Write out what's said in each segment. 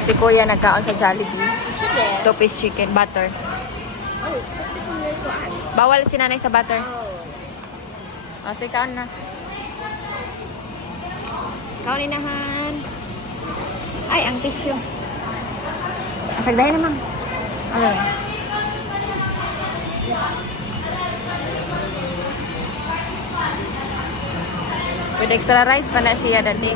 So si Kuya nagkaon sa Jollibee. Chicken. 2-piece chicken, butter. Oh, this one is one. Bawal si nanay sa butter. Oh. O, sige, kaon na. Kaon inahan. Ay, ang tissue. Asagdahin naman. Ano? With extra rice pa na siya dati.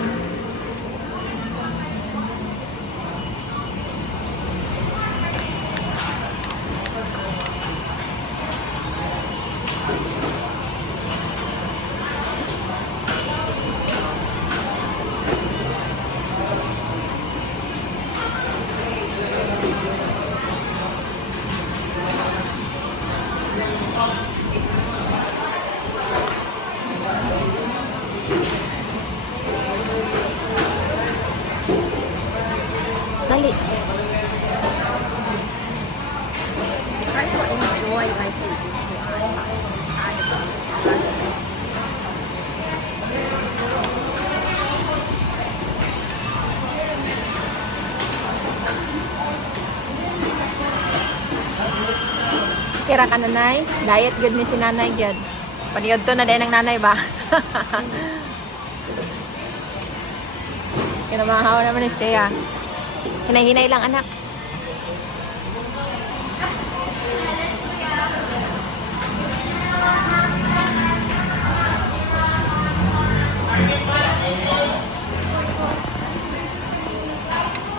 Dali. Try to enjoy my food before I'm inside of the Kira ka nanay. Diet good ni si nanay gyud. Paniod to na din ang nanay ba? Kinamahaw naman ni Sea. Hinay-hinay lang anak.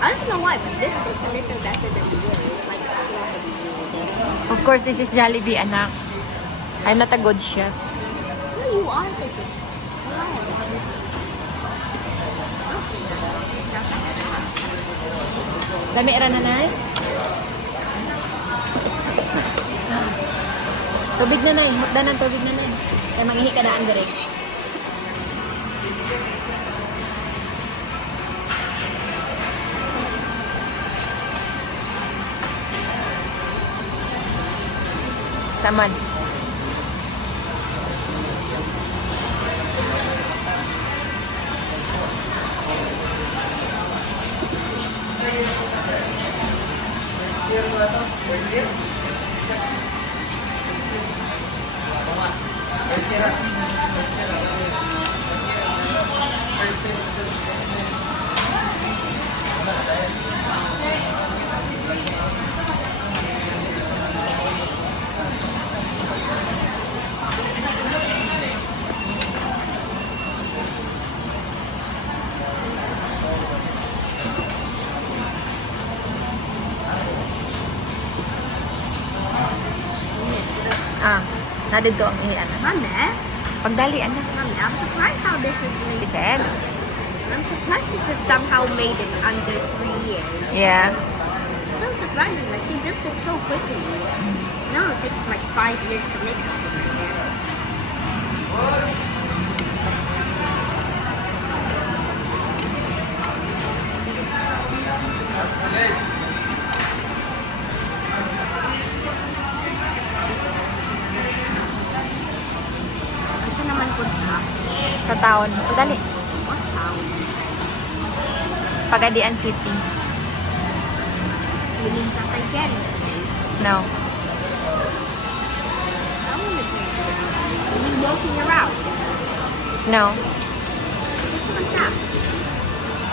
I don't know why, but this is a little better than the yours. Like a lot of you. Of course, this is Jollibee, anak. I'm not a good chef. No, you are the good. Lami ra nanay? Tubig na nay. Mutda ng tubig na nay. Kaya mangihi ka daan direct. Saman. Ah, nadid ko ang ihi anak. Mami, Pagdali anak. Mami, I'm surprised how this is made. Ised? I'm surprised this is somehow made in under 3 years. Yeah. It's so surprising, like they built it so quickly. Now it takes like 5 years to make something like this. Kasi naman punta, Sa taon. Pagdali. what town? Pagadian City. You mean Tatay Jerry's place? No. I wanna go there. You mean walking around? No. It's like that.